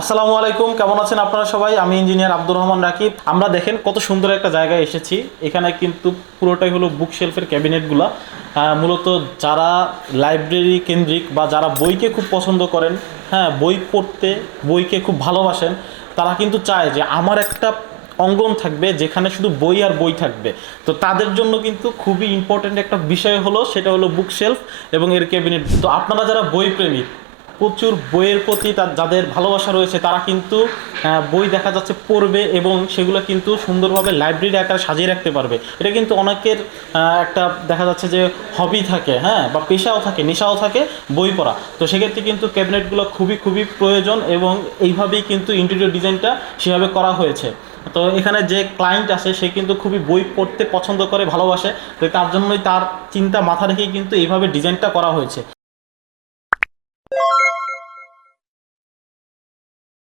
আসসালামু আলাইকুম, কেমন আছেন আপনারা সবাই? আমি ইঞ্জিনিয়ার আব্দুর রহমান রাকিব। আমরা দেখেন কত সুন্দর একটা জায়গায় এসেছি। এখানে কিন্তু পুরোটাই হলো বুক শেলফের ক্যাবিনেটগুলো মূলত যারা লাইব্রেরি কেন্দ্রিক বা যারা বইকে খুব পছন্দ করেন হ্যাঁ বই পড়তে, বইকে খুব ভালোবাসেন, তারা কিন্তু চায় যে আমার একটা অঙ্গন থাকবে যেখানে শুধু বই আর বই থাকবে। তো তাদের জন্য কিন্তু খুবই ইম্পর্ট্যান্ট একটা বিষয় হলো, সেটা হলো বুক শেলফ এবং এর ক্যাবিনেট। তো আপনারা যারা বই প্রেমিক প্রচুর বইয়ের প্রতি তার যাদের ভালোবাসা রয়েছে, তারা কিন্তু বই দেখা যাচ্ছে পড়বে এবং সেগুলো কিন্তু সুন্দরভাবে লাইব্রেরি আকারে সাজিয়ে রাখতে পারবে। এটা কিন্তু অনেকের একটা দেখা যাচ্ছে যে হবি থাকে হ্যাঁ বা পেশাও থাকে, নেশাও থাকে বই পড়া। তো সেক্ষেত্রে কিন্তু ক্যাবিনেটগুলো খুবই খুবই প্রয়োজন এবং এইভাবেই কিন্তু ইন্টেরিয়র ডিজাইনটা সেভাবে করা হয়েছে। তো এখানে যে ক্লায়েন্ট আছে সে কিন্তু খুবই বই পড়তে পছন্দ করে, ভালোবাসে। তো তার জন্যই তার চিন্তা মাথা রেখেই কিন্তু এইভাবে ডিজাইনটা করা হয়েছে।